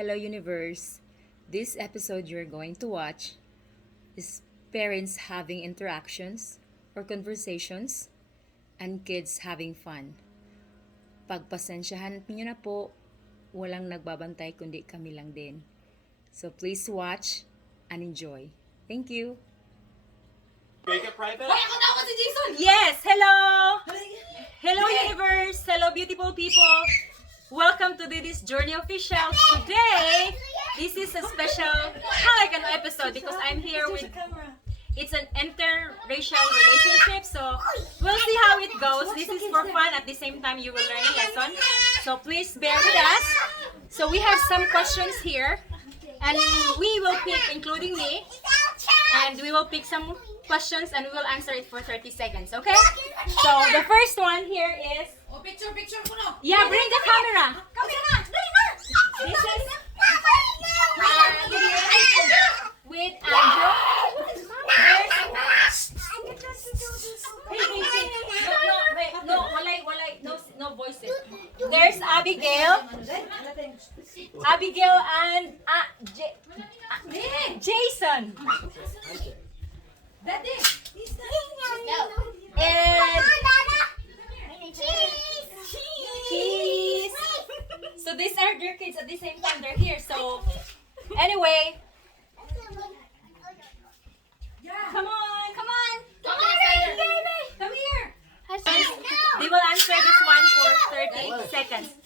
Hello, universe. This episode you're going to watch is parents having interactions or conversations and kids having fun. Pagpasensyahan niyo na po, walang nagbabantay kundi kami lang din. So please watch and enjoy. Thank you. Make it private? Hoy, ako daw si Jason! Yes! Hello! Hello, universe! Hello, beautiful people! Welcome to this Journey Official. Today, this is a special episode because I'm here with... It's an interracial relationship, so we'll see how it goes. This is for fun. At the same time, you will learn a lesson. So please bear with us. So we have some questions here, and we will pick, including me, and we will pick some questions and we will answer it for 30 seconds, okay? So the first one here is... Oh, picture ko no! Yeah, bring the camera. This is with Andrew. No voices. There's Abigail. Abigail and Jason. Daddy! And cheese. So these are their kids at the same time they're here. So anyway, come on. Come here. They will answer this one for 30 seconds.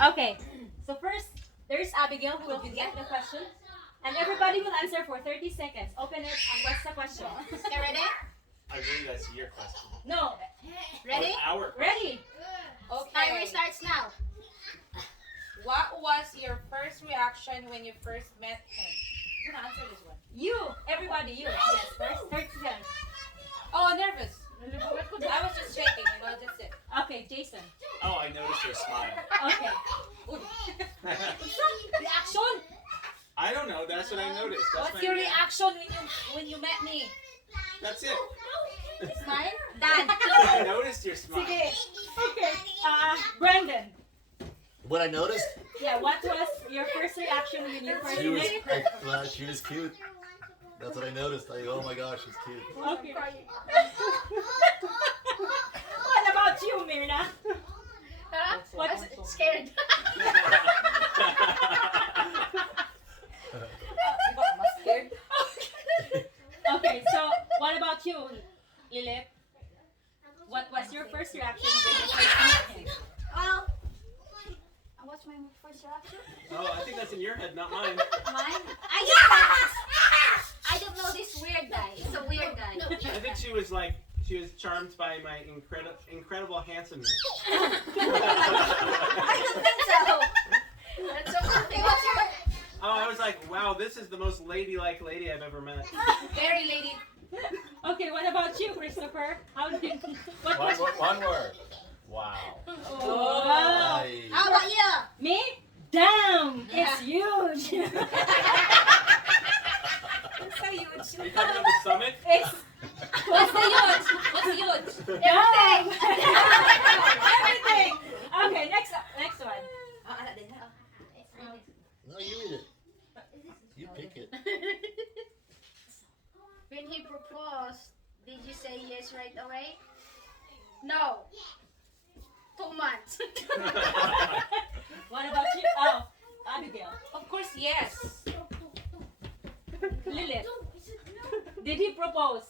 Okay. So first, there's Abigail who will get the question. And everybody will answer for 30 seconds. Open it and what's the question? You ready? I believe that's your question. No. Ready? Our question. Ready? Timer starts now. What was your first reaction when you first met him? I'm gonna answer this one. You. Everybody, you. Yes, first 30 seconds. Oh, nervous. I was just shaking, that's it. Okay, Jason. Oh, I noticed your smile. Okay. Reaction? I don't know. That's what I noticed. That's What's my your reaction when you met me? That's it. Smile? Done. I noticed your smile. Okay. Brandon. What I noticed? Yeah, what was your first reaction when you first She was, met? she was cute. That's what I noticed. Oh my gosh, she's cute. Okay. What about you, Mirna? Huh? What? I'm scared. Okay, so what about you, Lilith? What was your first reaction when you first met him? What's my first reaction? Oh, I think that's in your head, not mine. Mine? I don't know this weird guy. It's a weird guy. I think she was charmed by my incredible handsomeness. I don't think so. That's so funny. What's your... Oh, I was like, wow, this is the most ladylike lady I've ever met. Very lady. Okay, what about you, Christopher? How did what was One word. Wow. Oh. Nice. How about you? Me? Damn! It's huge! It's so huge. Are you talking about the stomach? It's What's the huge? damn! Everything! Okay, next one. No, you eat it. You pick it. When he proposed, did you say yes right away? No. 2 months. What about you? Oh, Abigail. Of course, yes. Lilith. Did he propose?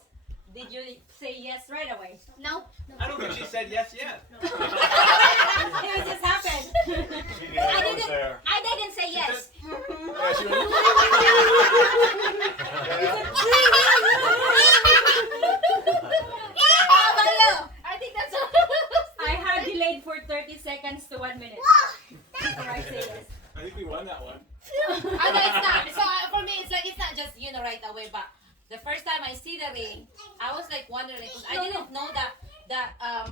Did you say yes right away? No. I don't think she said yes yet. It just happened. I didn't say yes. Yeah, she went, How about you? I think that's all. I had delayed for 30 seconds to 1 minute before I say yes. I think we won that one. I know it's not. So for me, it's not just, right away, but the first time I see the ring, I was like wondering, because I didn't know that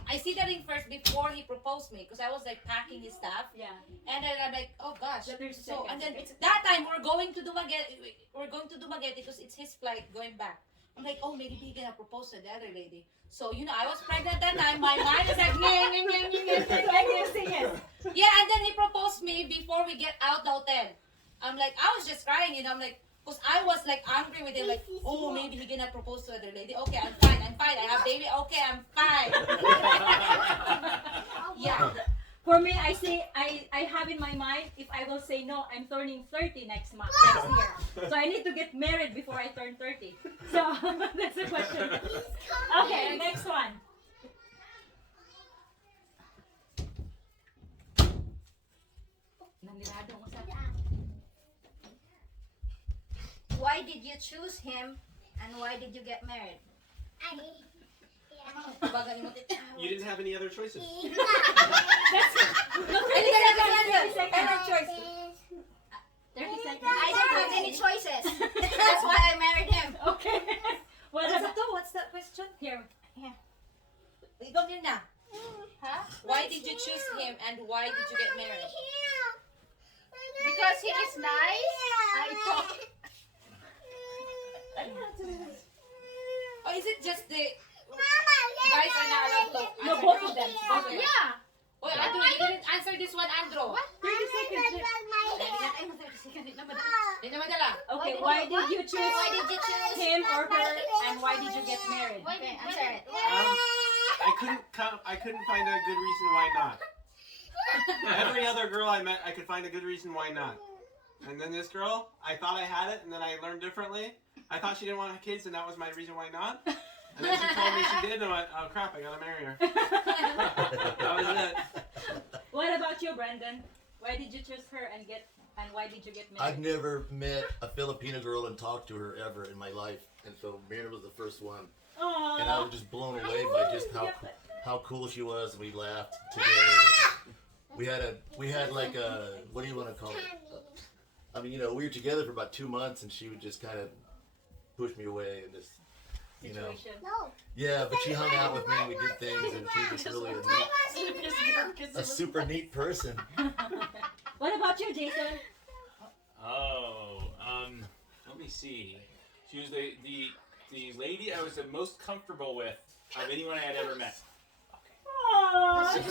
I see the ring first before he proposed me, because I was like packing his stuff. Yeah. And then I'm like, oh gosh. There's So and then seconds. that time we're going to Dumaguete because it's his flight going back. I'm like, oh, maybe he's gonna propose to the other lady. So I was pregnant that time. My mind is like, I didn't say yes. yeah, me before we get out the hotel. I'm like, I was just crying, you know. I'm like, because I was like angry with him, like, oh, maybe he gonna propose to other lady. Okay, I'm fine. I have baby. Okay, I'm fine. Yeah. For me, I say I have in my mind, if I will say no, I'm turning 30 next year. So I need to get married before I turn 30. So that's the question. Okay, next one. Why did you choose him and why did you get married? You didn't have any other choices. 30 seconds. 30 seconds. I didn't have any choices. That's why I married him. Okay. What's that question? Here. Ikaw din na. Huh? Why did you choose him and why did you get married? Because he is nice. I talk. Or is it just the guys are not allowed to No, answer? both of them. Yeah. Oh, Andrew, you didn't answer this one, Andrew. 30 seconds. Hindi na madala. Okay, why did you choose Why did you choose him or her and why did you get married? Okay, answer it. I couldn't find a good reason why not. Every other girl I met, I could find a good reason why not. And then this girl, I thought I had it, and then I learned differently. I thought she didn't want kids, and that was my reason why not. And then she told me she did, and I went, oh crap, I gotta marry her. That was it. What about you, Brandon? Why did you choose her and why did you get I've married? never met a Filipino girl and talked to her ever in my life, and so Myrna was the first one, Aww. and I was just blown away by just how cool she was, and we laughed together. We had like a, what do you want to call it? I mean, you know, we were together for about 2 months, and she would just kind of push me away and just, you know. Situation. Yeah, but she hung out with me and we did things, and she was really a super neat person. What about you, Jason? Let me see. She was the lady I was the most comfortable with of anyone I had ever met. Aww. It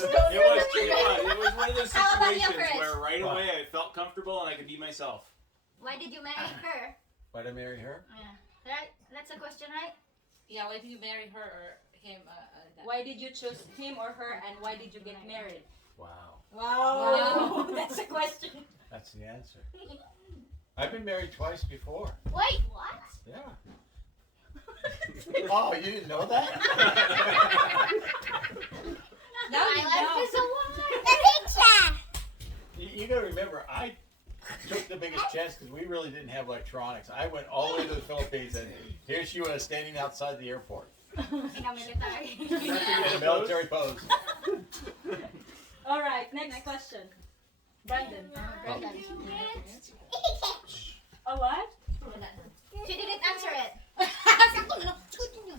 was one of those How about you, situations Chris? where right away I felt comfortable and I could be myself. Why did you marry her? Why did I marry her? Yeah. Right? That's a question, right? Yeah, why did you marry her or him? Why did you choose him or her and why did you get married? Wow, Wow. That's a question. that's the answer. I've been married twice before. Wait, what? Yeah. Oh, you didn't know that? Now My you life know. is a woman. You gotta remember, I took the biggest chance because we really didn't have electronics. I went all the way to the Philippines, and here she was standing outside the airport In a military. in a military pose. All right, next question. Brandon. A what? She didn't answer it.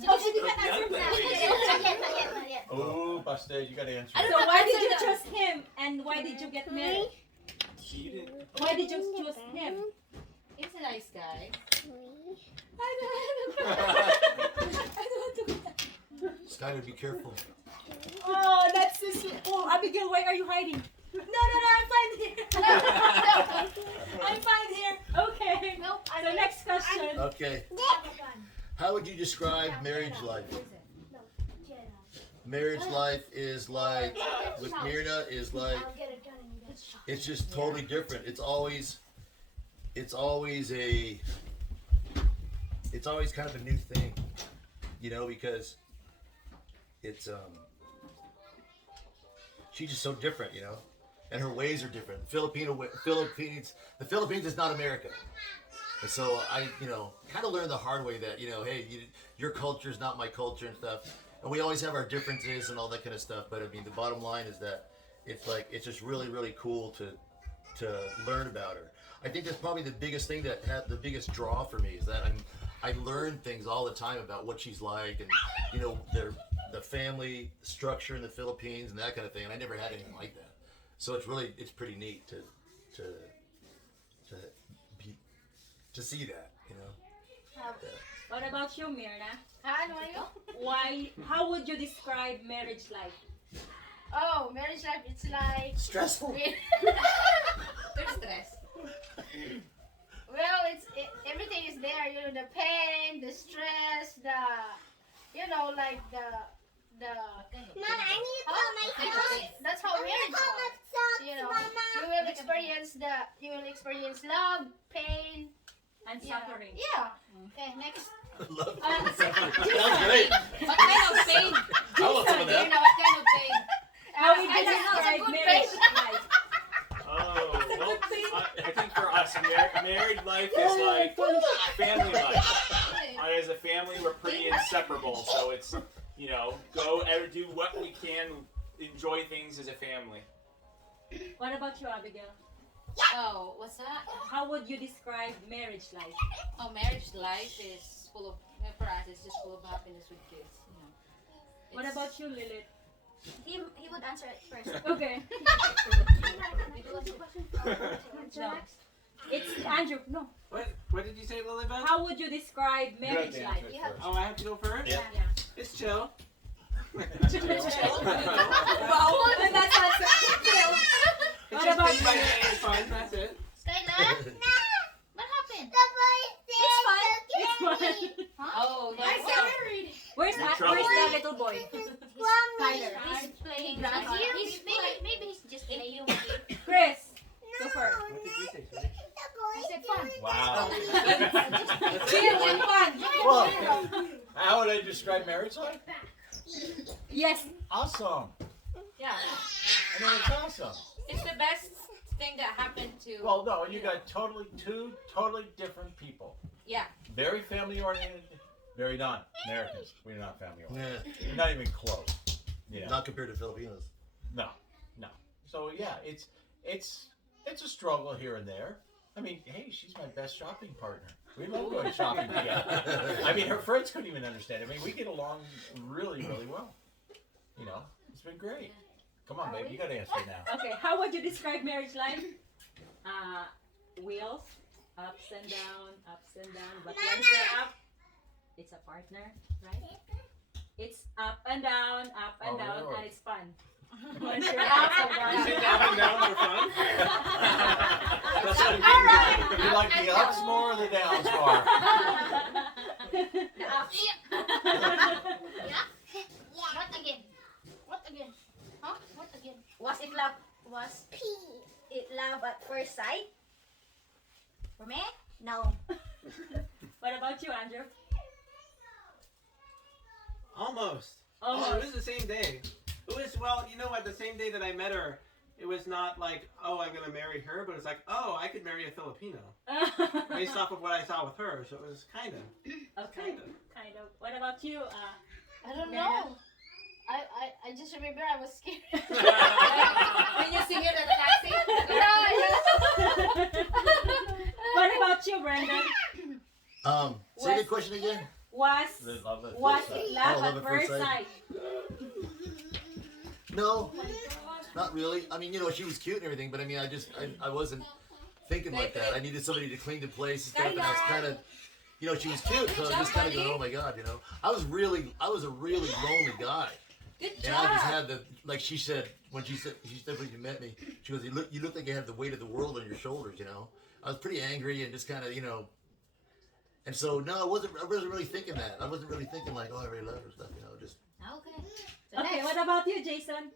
Oh, she didn't answer Not that. yet. Oh, busted! You gotta answer. I it. don't So why did answer you that. choose him and why did you get married? She didn't. Why did you choose him? He's a nice guy. Skyler, be careful. Oh, that's so sweet. Oh, Abigail, why are you hiding? No, I'm fine here. I'm fine here. Okay. Nope. So next question. Okay. How would you describe marriage life? Marriage life is like, with Myrna, is like, it's just totally different. It's always kind of a new thing, you know, because it's she's just so different, you know, and her ways are different. The Philippines is not America, and so I, you know, kind of learned the hard way that, you know, hey, your culture is not my culture and stuff, and we always have our differences and all that kind of stuff. But I mean, the bottom line is that it's just really, really cool to learn about her. I think that's probably the biggest thing that had the biggest draw for me, is that I learn things all the time about what she's like, and, you know, the family structure in the Philippines and that kind of thing. And I never had anything like that, so it's pretty neat to see that, you know. What about you, Myrna? Ano yun? Why? How would you describe marriage life? Oh, marriage life, it's like... Stressful. there, you know, the pain, the stress, you know, like the. Mom, I need to call my socks. That's how marriage works. You know, you will experience love, pain, And yeah. suffering. Yeah. Okay, next. Love Uh, that was great. What kind of pain? I want some of You that. know, what kind of pain? How would I you don't know, describe it's a good marriage pain. life? Oh, well, I think for us, married life is like family life. As a family, we're pretty inseparable. So it's, you know, go and do what we can, enjoy things as a family. What about you, Abigail? Oh, what's that? How would you describe marriage life? Oh, marriage life is full of, for us, it's just full of happiness with kids. You know. What It's- about you, Lilith? He would answer it first. Okay. No. It's Andrew. No. What did you say, Lilibet? How would you describe You have marriage to life? answer it Yeah. first. Oh, I have to go first? Yeah. Yeah. It's chill. Wow, and that's not It's What just about day by day, it's fun, that's it. Skylar, what happened? It's fun. Oh, I that's said married. Where's You're that? trouble. Where's the little boy? Tyler. He's playing Grandpa. Maybe he's just playing with you. Chris, go first. What did you say, sweetie? I said fun. Wow. chill and fun. Well, how would I describe marriage life? Yes. Awesome. Yeah, I mean, it's awesome. it's the best thing that happened to. Well, no, you got two totally different people. Yeah. Very family oriented, very not Americans. We're not family oriented. Yeah. Not even close. You know. Not compared to Filipinos. No. So yeah, it's a struggle here and there. I mean, hey, she's my best shopping partner. We love going shopping together. I mean, her friends couldn't even understand. I mean, we get along really, really well. You know, it's been great. Come on, babe, you got to answer now. Okay, how would you describe marriage life? Wheels, ups and down, but once you're up, it's a partner, right? It's up and down, Oh, and really? it's fun. Once you're up and You down. say up and down for fun? That's what it is. You like the ups more or the downs more? The ups. What again? What again? Huh? What again? Was it love at first sight? For me? No. What about you, Andrew? Almost. Almost. Oh, it was the same day. It was, well, you know what, the same day that I met her, it was not like, oh, I'm going to marry her, but it's like, oh, I could marry a Filipino. Based off of what I saw with her, so it was kind of. Okay, kind of. What about you? I don't Nana? know. I just remember I was scared. When you sing it at the taxi. What about you, Brandon? Say the question again. Was The love at was first sight. it love Oh, at first sight? No, not really. I mean, you know, she was cute and everything, but I mean, I wasn't thinking like that. I needed somebody to clean the place and stuff, and I was kind of, you know, she was cute, so I was just kind of going, oh my god, you know. I was a really lonely guy. Good And I just job. had the, like she said when you met me, she goes, you look like you have the weight of the world on your shoulders, you know. I was pretty angry and just kind of, you know, and so no, I wasn't really thinking that. I wasn't really thinking like, oh, I really love her stuff, you know, just. Okay. Okay, what about you, Jason?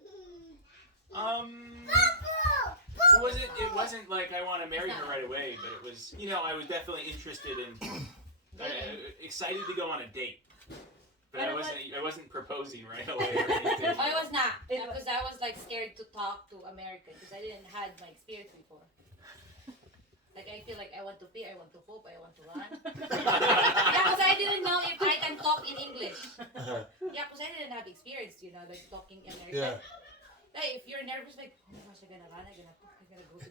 It wasn't like I want to marry her right away, but it was, you know, I was definitely interested in, excited to go on a date. But I wasn't proposing right away or anything. I was not. Because I was like scared to talk to American because I didn't had my experience before. Like I feel like I want to pee, I want to hope, I want to run. Yeah, because I didn't know if I can talk in English. Yeah, because I didn't have experience, you know, like talking American. Yeah. Hey, if you're nervous, like, oh my gosh, I'm gonna run, I'm gonna go to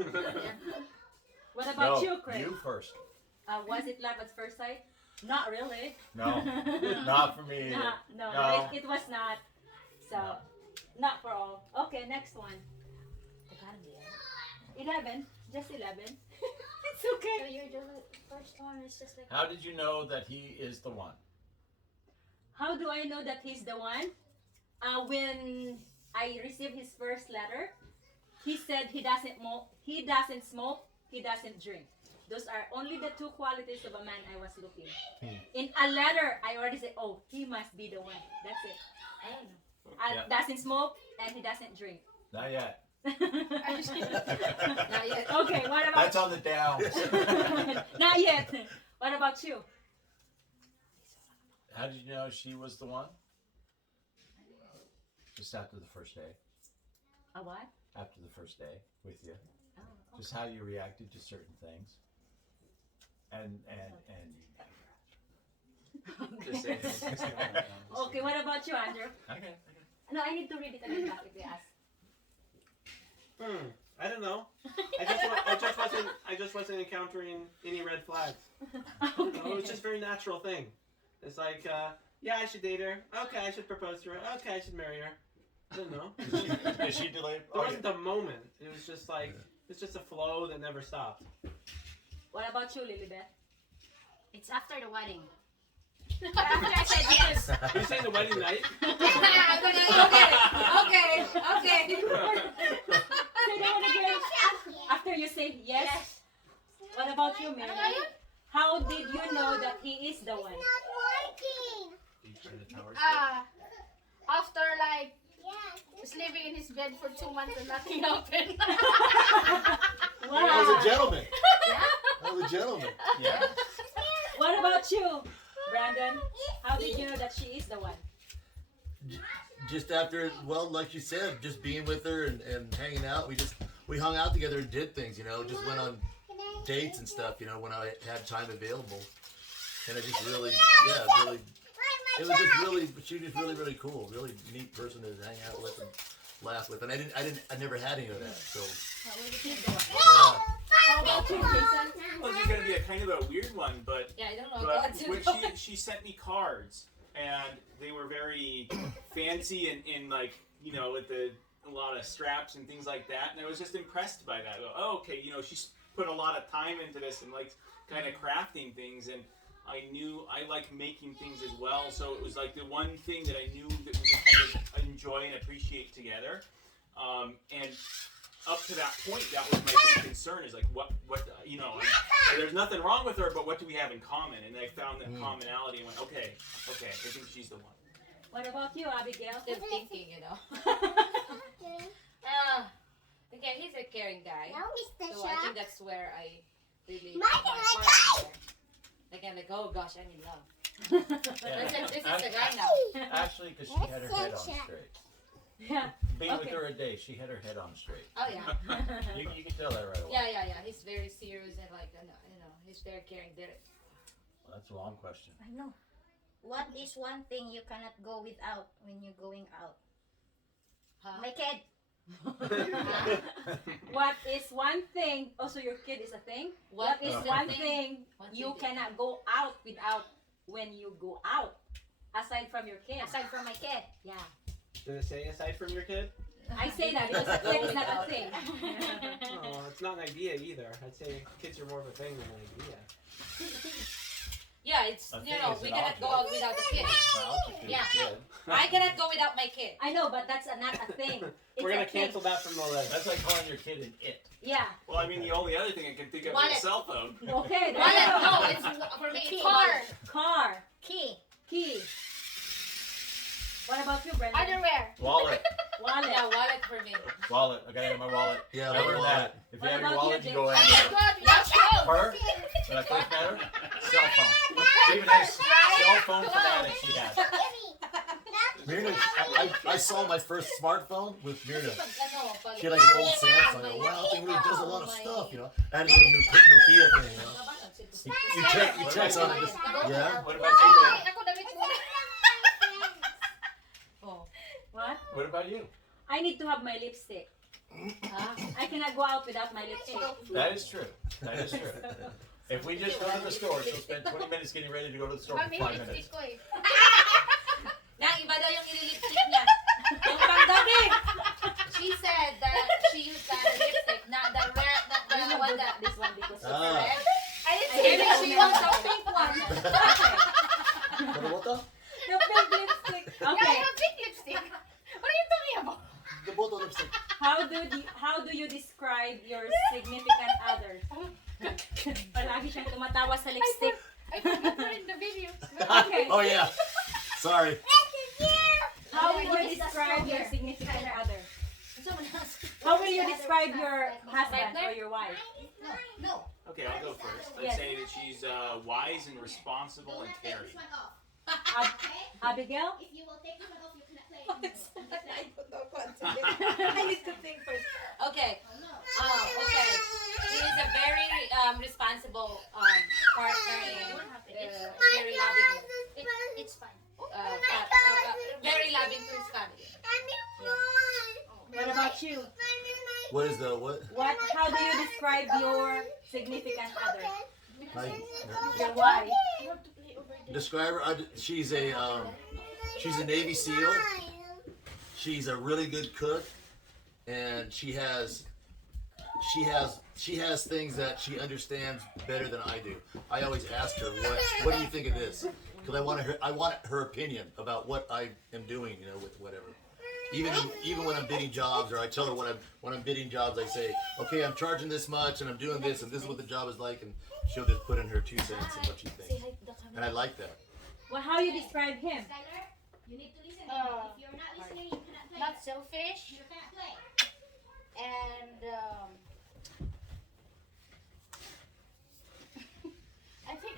the bathroom. What about No, you, Chris? you first. Was it love at first sight? Not really. No, not for me either. No, No. it was not. So, not for all. Okay, next one. 11. Just 11. It's So okay. you're the first one. It's just like. How did you know that he is the one? How do I know that he's the one? When I received his first letter, he said he doesn't smoke, he doesn't drink. Those are only the two qualities of a man I was looking. In a letter, I already said, oh, he must be the one. That's it. I don't know. Yeah. Doesn't smoke and he doesn't drink. Not yet. I'm just kidding. Not yet. Okay, what about That's on the down. Not yet. What about you? How did you know she was the one? Just after the first day. A what? After the first day with you. Oh, Just how you reacted to certain things. And Just say it. okay, what about you, Andrew? okay. No, I need to read it again back if you ask. I don't know. I just wasn't encountering any red flags. Okay. It was just a very natural thing. It's like, yeah, I should date her. Okay, I should propose to her. Okay, I should marry her. I don't know. Did she delay? There wasn't a moment. It was just like, it's just a flow that never stopped. What about you, Lilibeth? It's after the wedding. After I said yes. You saying the wedding night? Okay. Say that one again. After you say yes. What about you, Mary? How did you know that he is the one? After like sleeping in his bed for 2 months and nothing happened. That was a gentleman. That was a gentleman. Yeah. What about you, Brandon? How did you know that she is the one? Just after, well, like you said, just being with her and hanging out. We hung out together and did things, you know, just went on dates and stuff, you know, when I had time available. And I just really, it was just really, she was just really cool, really neat person to hang out with and laugh with. And I never had any of that, so. Yeah. How about you, Jason? Well, this is gonna be a kind of a weird one, but Yeah, I don't know. when she sent me cards, and they were very fancy and in like, you know, with a lot of straps and things like that, and I was just impressed by that. I go, oh, okay, you know, she's put a lot of time into this and like kind of crafting things, and I knew I like making things as well, so it was like the one thing that I knew that we could kind of enjoy and appreciate together. And up to that point, that was my big concern, is like, what, you know, there's nothing wrong with her, but what do we have in common? And I found that commonality and went, okay, I think she's the one. What about you, Abigail? Still thinking, you know. Okay, he's a caring guy. So I think that's where I really put my heart in there. Like I'm like, oh gosh, I'm in love. This is the guy now. Actually, because she had her head on straight. Yeah. Being with Okay. her a day, she had her head on straight. Oh yeah. You can tell that right away. Yeah. He's very serious and like, you know, he's very caring. Well, that's a long question. I know. What is one thing you cannot go without when you're going out? Huh? My kid. What is one thing? Also, your kid is a thing. What is one thing you cannot go out without when you go out? Aside from your kid. Aside from my kid. Yeah. Did it say aside from your kid? I say that because a kid is not a thing. Oh, it's not an idea either. I'd say kids are more of a thing than an idea. Yeah, it's, A you thing know, is we an cannot object. go out without a kid. Yeah. I cannot go without my kid. I know, but that's not a thing. It's We're a gonna thing. cancel that from the list. That's like calling your kid an it. Yeah. Well, I mean, the only other thing I can think of Wallet. is a cell phone. Okay. there Wallet, you go. no, it's for me. It's Car. Car. Key. Key. What about you, Brandon? Underwear. Wallet. Wallet. Yeah, wallet for me. Wallet. I gotta have my wallet. Yeah, I my learned wallet. that. If you What have your about wallet, you, you go Jake? anywhere. Her, when I first met her, cell phone. Even a cell phone fanatic she had. Myrna, I saw my first smartphone with Myrna. Ano, She had like an old Samsung. I go, wow, that thing really does a lot of stuff, you know. I had a little Nokia thing, you know. You text on it. Yeah. What about you, Ay, ako damit mo. Oh. What? What about you? I need to have my lipstick. I cannot go out without my lipstick. That is true. That is true. If we just go to the store, she'll spend 20 minutes getting ready to go to the store for Mami, 5 minutes. lipstick ko eh. Nang iba daw yung ililipstick niya. Yung panggabi. She said that she used that lipstick, not the red, not I the will one do that. this one because The Ah. red. I didn't I say Maybe that. she wants the pink one. Pero what the? the pink lipstick. Yeah, I Okay. have pink lipstick. What are you talking about? The bottle lipstick. how do you describe your significant other? Palagi siyang tumatawa sa lipstick. I forgot to in the video. Okay. Oh yeah. Sorry. How will you describe your significant other? How will you describe your husband or your wife? No. Okay, I'll go first. I'd Yes. say that she's wise and responsible and caring. Abigail? If you will take this one off, you cannot play. I don't know what to do. I need to think first. Okay. Okay. He is a very responsible partner and very loving. It's fine. Very loving to his family. What about you? What is the what? How do you describe your significant other? Like, Your wife? describe her. She's a Navy SEAL. She's a really good cook, and she has things that she understands better than I do. I always ask her, what do you think of this? Because I want her opinion about what I am doing, you know, with whatever. Even when I'm bidding jobs, or I tell her when I'm bidding jobs, I say, okay, I'm charging this much, and I'm doing this, and this is what the job is like, and she'll just put in her 2 cents and what she thinks, and I like that. Well, how you describe him? Skylar, you need to listen. If you're not listening, you cannot play. Not selfish. You cannot play. And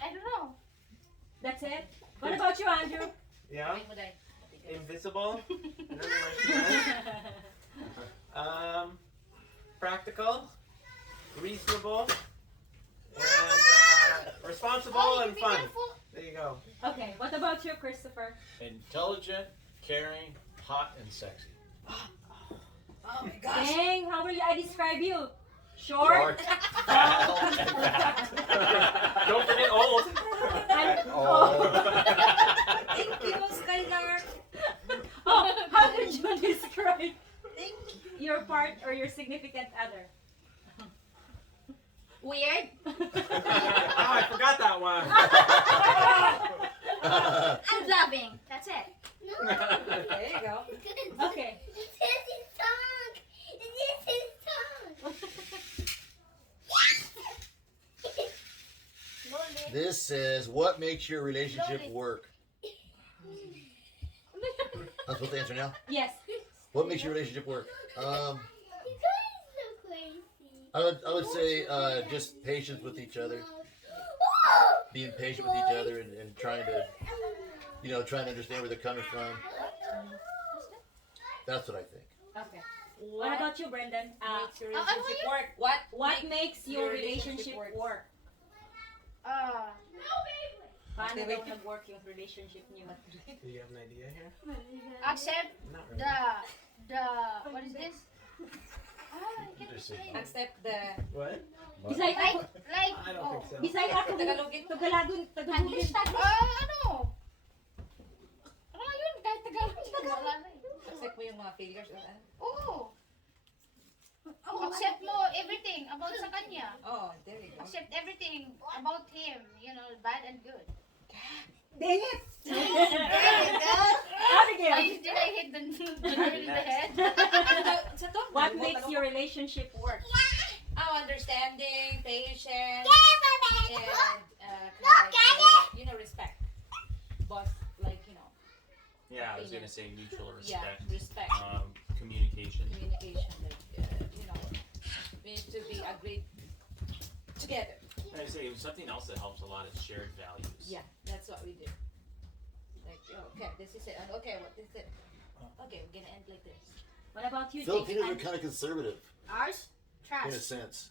I don't know. That's it? What about you, Andrew? Yeah. Wait, would I? Invisible. I don't know where she went. Practical, reasonable, and responsible and fun. There you go. Okay, what about you, Christopher? Intelligent, caring, hot, and sexy. Oh my gosh. Dang, how will I describe you? Short? Fat, and fat. Don't forget old. And Oh. Thank you, Skylar. oh, how would you describe your part or your significant other? Weird. I forgot that one. I'm loving. That's it. There you go. Okay. This says, what makes your relationship work? I'm supposed to answer now? Yes. What makes your relationship work? I would say just patience with each other, being patient with each other, and trying to understand where they're coming from. That's what I think. Okay. What about you, Brendan? Makes your relationship work. What makes your relationship work? Paano daw nag-work yung relationship niyo? Do you have an idea here? Accept Not really. the what is this? You just say no. Accept the What? Bisay ako. Like I don't think so. Bisay ako. Tagalogin. Tagalogin. ano? Ano yun? Kahit Tagalog. Wala na eh. accept mo yung mga failures or ano? Oo. Accept mo everything about sa kanya. Oh, there you go. Accept everything about him, you know, bad and good. Dang it! Abigail! Abigail! Did I hit the nail in the head? Sa to? What makes your relationship work? Oh, understanding, patience, and respect. Both, like, Yeah, I was gonna say mutual yeah, respect. respect, Communication. communication, like, we need to be agreed together. And I say something else that helps a lot is shared values. Yeah, that's what we do. Like, okay, this is it. And okay, what is it? Okay, we're gonna end like this. What about you, Filipinos are Jake? kind of conservative Ours? in a Trust. sense.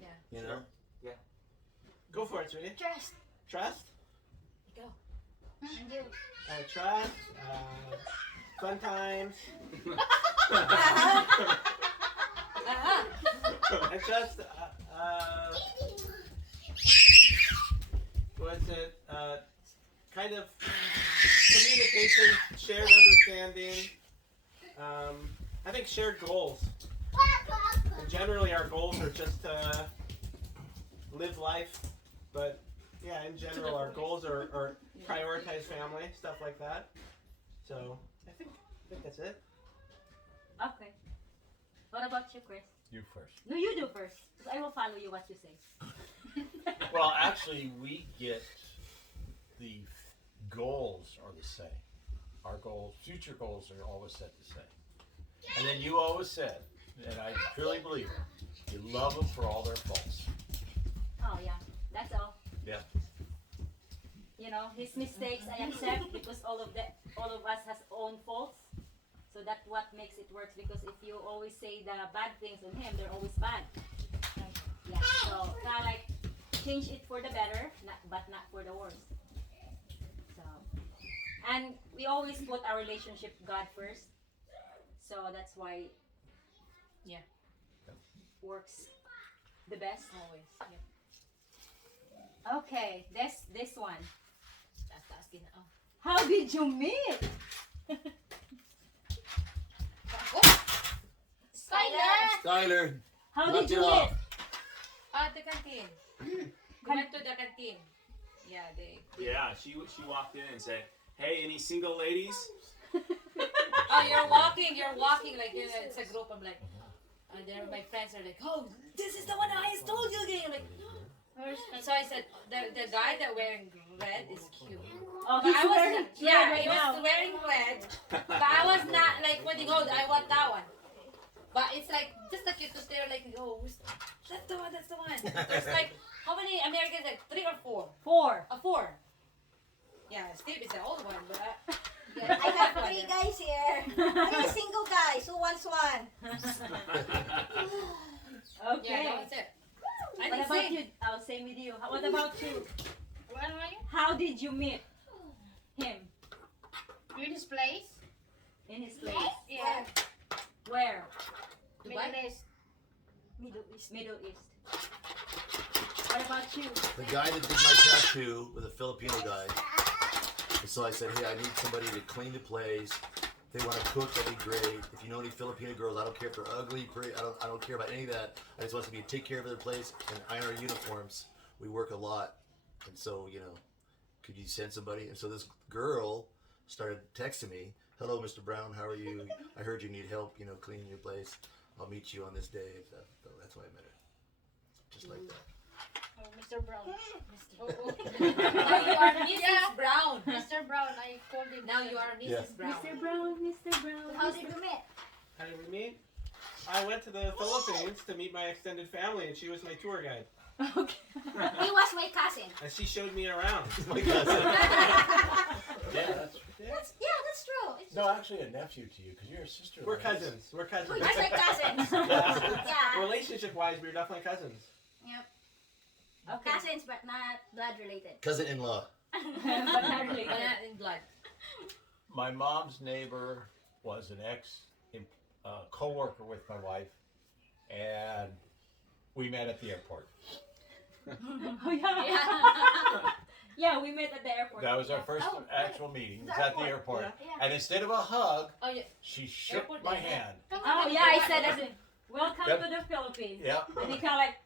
Yeah. You know. Go for it, sweetie. Trust. Trust. Go. And you. Trust. Fun times. I trust. What's it? Kind of communication, shared understanding. I think shared goals. And generally, our goals are just to live life, but yeah, in general, our goals are prioritize family, stuff like that. So I think that's it. Okay. What about you, Chris? You first. No, you do first. 'Cause I will follow you what you say. Well, actually, we get the goals are the same. Our goals, future goals, are always set the same. And then you always said, and I truly believe it, you love them for all their faults. Oh yeah, that's all. Yeah. You know, his mistakes I accept because all of us has own faults. So that's what makes it work. Because if you always say the bad things on him, they're always bad. Yeah. So kind of like change it for the better, but not for the worse. So, and we always put our relationship God first. So that's why. Yeah. Works the best. Always. Yeah. Okay, this one. That's asking. Oh. How did you meet? Skyler. How Knock did it you meet? off. At the canteen. We went to the canteen. Yeah, they. Yeah, she walked in and said, "Hey, any single ladies?" Oh, you're walking like it's a group. I'm like, and then my friends are like, "Oh, this is the one I told you again." I'm like, so I said, the guy that wearing red is cute. Oh, But he's I was wearing not, yeah, red he right was now. wearing red, but I was not like when you go, I want that one. But it's like just the cute because they're like, oh, that's the one, that's the one. There's like how many Americans? Like 3 or 4? 4. 4. Yeah, Steve is the old one, but I have 3 guys here. 3 single guys. Who wants one? Okay. Yeah, that was it. I What didn't about say. you? I'll say with you. What about you? What are you? How did you meet him In this place? in his place? Yeah. Where? Dubai? Middle East. Middle East. Middle East. What about you? The guy that did my tattoo was a Filipino guy. And so I said, hey, I need somebody to clean the place. If they want to cook, that'd be great. If you know any Filipino girls, I don't care if they're ugly, pretty, I don't care about any of that. I just want somebody to take care of their place and iron our uniforms. We work a lot. And so, you know, could you send somebody? And so this girl started texting me, hello, Mr. Brown, how are you? I heard you need help, you know, cleaning your place. I'll meet you on this day. That's why I met her. Just like that. Oh, Mr. Brown. Now you are Mrs. Brown. Mr. Brown, I called him. Now you are Mrs. Yeah. Brown. Mr. Brown, Mr. Brown. How did you meet? How did we meet? I went to the Philippines to meet my extended family, and she was my tour guide. Okay. He was my cousin. And she showed me around. My cousin. Yeah, that's. That's true. It's No, actually, a nephew to you because you're a sister. We're cousins. We're cousins. We're like cousins. Yeah. Yeah. Relationship-wise, we're definitely cousins. Okay. Cousins, but not blood related. Cousin-in-law. But not related. But not in blood. My mom's neighbor was an co-worker with my wife, and we met at the airport. Oh yeah. Yeah. Yeah, we met at the airport. That was our first Oh, actual meeting. It was at the airport. Yeah. And instead of a hug, Oh yeah. she shook Airport my day. hand. Oh yeah, I said as in, welcome Yep. to the Philippines. Yep. And he kind of like,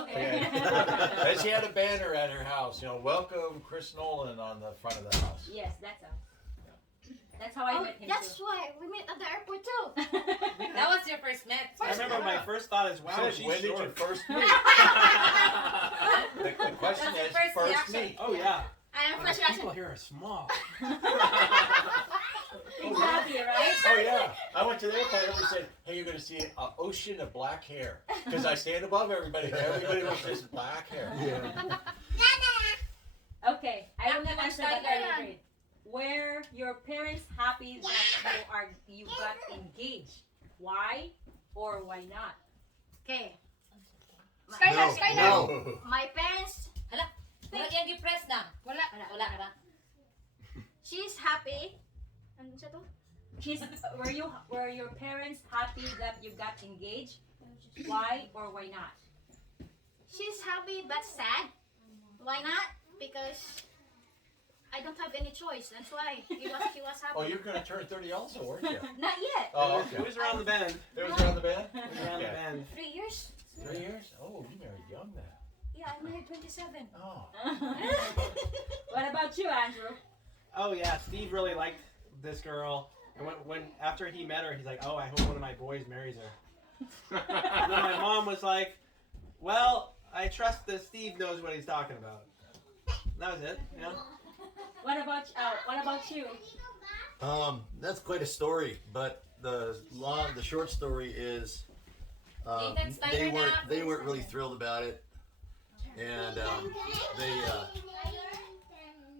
okay. Yeah. And she had a banner at her house, you know, welcome Chris Nolan on the front of the house. Yes, that's all. That's how I Oh, met him that's too. why we met at the airport too. That was your first met. I remember my first thought is, wow, So she's when did you short. first meet? the question That's is the first first reaction. meet. Oh, yeah. I am These first people reaction. here are small. Exactly, right? Oh yeah, I went to the airport and we said, hey, you're going to see an ocean of black hair. Because I stand above everybody. Everybody was just black hair. Yeah. Okay, I will not answer that. Tyler. I'm afraid. Were your parents happy that you got engaged? Why or why not? Okay. Skylar, No, Skylar. no. My parents, Wala yung gi-press na. Wala. Wala ka na. she's happy. Ano siya to? Were your parents happy that you got engaged? Why or why not? She's happy but sad. Why not? Because I don't have any choice. That's why he was happy. Oh, you're going to turn 30 also, weren't you? Not yet. Oh, It okay. was around the bend. It was around the band? It was around the Okay. bend. 3 years. 3 years? Oh, you married young then. Yeah, I'm married 27. Oh. What about you, Andrew? Oh, yeah. Steve really liked this girl. And when after he met her, he's like, "Oh, I hope one of my boys marries her." And then my mom was like, "Well, I trust that Steve knows what he's talking about." And that was it. You know. What about you? That's quite a story, but the short story is they weren't really thrilled about it, and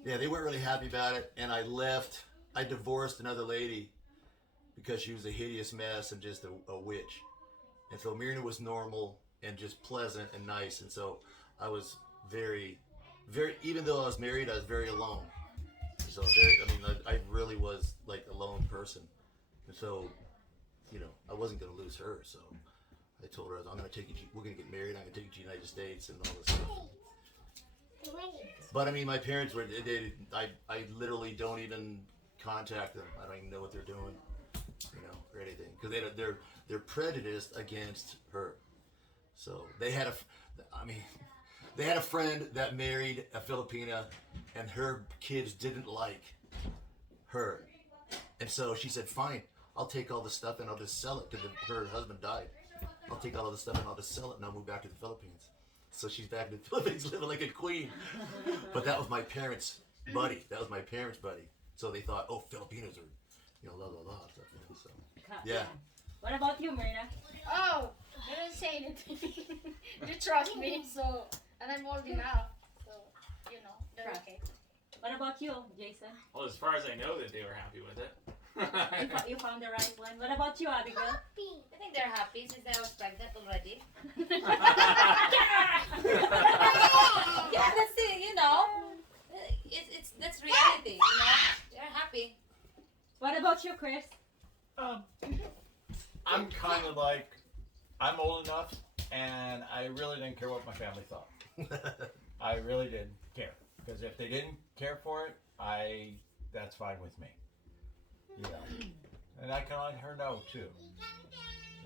they weren't really happy about it, and I left. I divorced another lady because she was a hideous mess and just a witch, and so Myrna was normal and just pleasant and nice, and so I was very, even though I was married, I was very alone. So I really was like a lone person, and so, I wasn't gonna lose her. So I told her, I'm gonna take you. We're gonna get married. I'm gonna take you to the United States and all this stuff. But my parents were. I literally don't even contact them. I don't even know what they're doing, or anything, because they're prejudiced against her. So they had a friend that married a Filipina, and her kids didn't like her. And so she said, fine, I'll take all the stuff and I'll just sell it, because her husband died. I'll take all of the stuff and I'll just sell it, and I'll move back to the Philippines. So she's back in the Philippines living like a queen. But that was my parents' buddy. So they thought, oh, Filipinos are, la la la stuff. So, yeah. What about you, Myrna? Oh, I didn't say anything. You trust me, so, and I'm old enough, so, they're okay. What about you, Jason? Well, as far as I know, that they were happy with it. You found the right one. What about you, Abigail? I think they're happy since I was pregnant already. Yeah, that's it. That's reality. They're happy. What about you, Chris? I'm kind of like, I'm old enough, and I really didn't care what my family thought. I really didn't care, because if they didn't care for it, that's fine with me. And I can let her know too.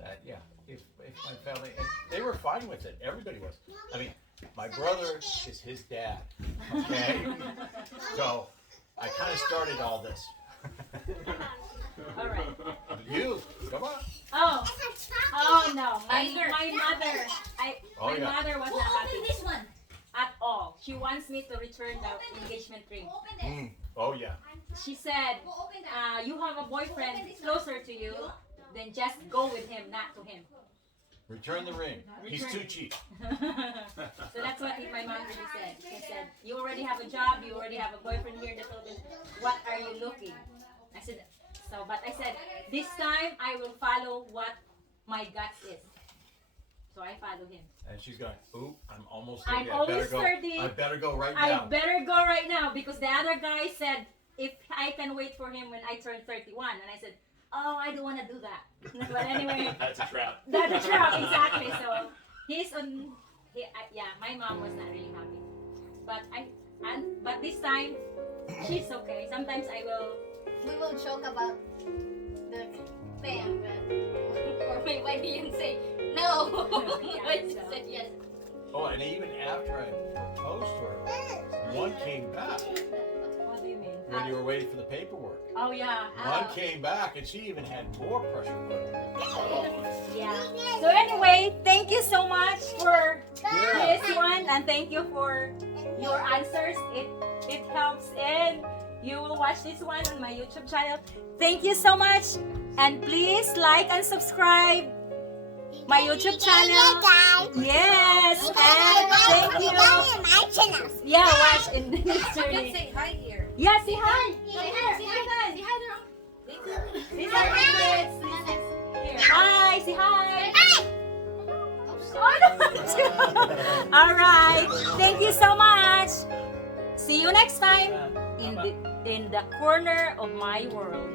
That if my family, and they were fine with it. Everybody was. My brother is his dad. Okay, so I kind of started all this. All right. You, come on. Oh no, my mother. My mother was not happy This one. at all. She wants me to return the engagement ring. Oh yeah. She said, you have a boyfriend closer to you, then just go with him, not to him. Return the ring. He's too cheap. So that's what my mom really said. She said, you already have a job, you already have a boyfriend here in the Philippines. What are you looking? I said, but I said, this time I will follow what my gut is. So I follow him. And she's going, ooh, I'm almost 30. I'm almost 30. I better go right I now. better go right now, because the other guy said, if I can wait for him when I turn 31. And I said, oh, I don't want to do that. But anyway. That's a trap. That's a trap, exactly. So my mom was not really happy. But this time, she's okay. Sometimes We will joke about the thing, or why do you say no? Why did you say yes? Oh, and even after I proposed to her, one came back What do you mean? when you were waiting for the paperwork. Oh, yeah. One came back, and she even had more pressure put on her. Yeah. So anyway, thank you so much for this one, and thank you for your answers. It helps, and you will watch this one on my YouTube channel. Thank you so much, and please like and subscribe my YouTube channel. Yes, and thank you. Yeah, watch in this You can journey. say hi here. Yeah, say hi. Say hi. Say hi. These are my kids. Here. Hi, say hi. All right. Thank you so much. See you next time in the corner of my world.